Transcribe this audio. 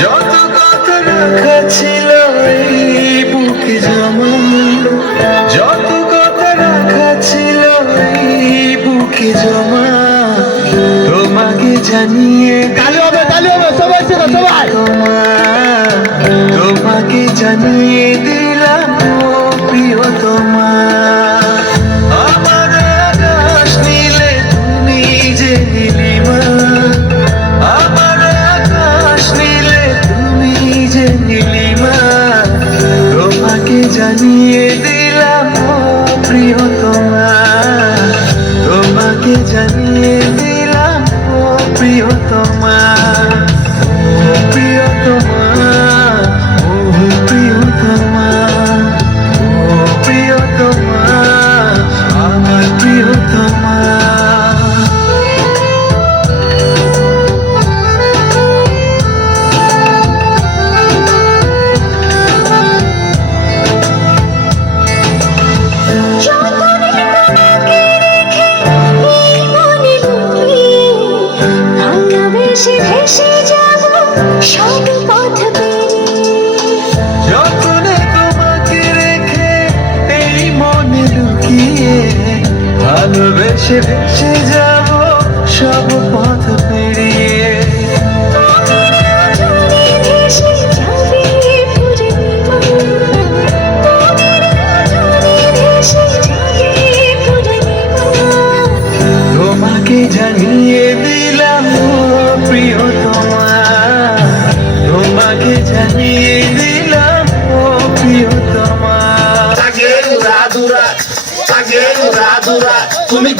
যত কথা রাখা ছিল এই বুকে জমা, যত কথা রাখা ছিল এই বুকে জমা, তোমাকে জানিয়ে তালি হবে সবাই ছিল সবাই। তোমাকে জানিয়ে দিলাম ও প্রিয়তমা। আমার আকাশ নীলে তুমি যে নীলিমা, আমার আকাশ নীলে তুমি যে নীলিমা, তোমাকে জানিয়ে দিলাম ও প্রিয়তমা, তোমাকে জানিয়ে দিলাম ও প্রিয়তমা, ও প্রিয়তমা, ও প্রিয়তমা, ও প্রিয়তমা, আমার প্রিয়তমা। সব পথ যতনে তোমাকে রেখে এই মনে লুকিয়ে, ভালোবেসে ভেসে যাব সব পথ পেরিয়ে। তোমাকে জানিয়ে দিলাম ও প্রিয়তমা, তোমাকে জানিয়ে দিলাম ও প্রিয়তমা। তাকে উড়া দুরা তুমি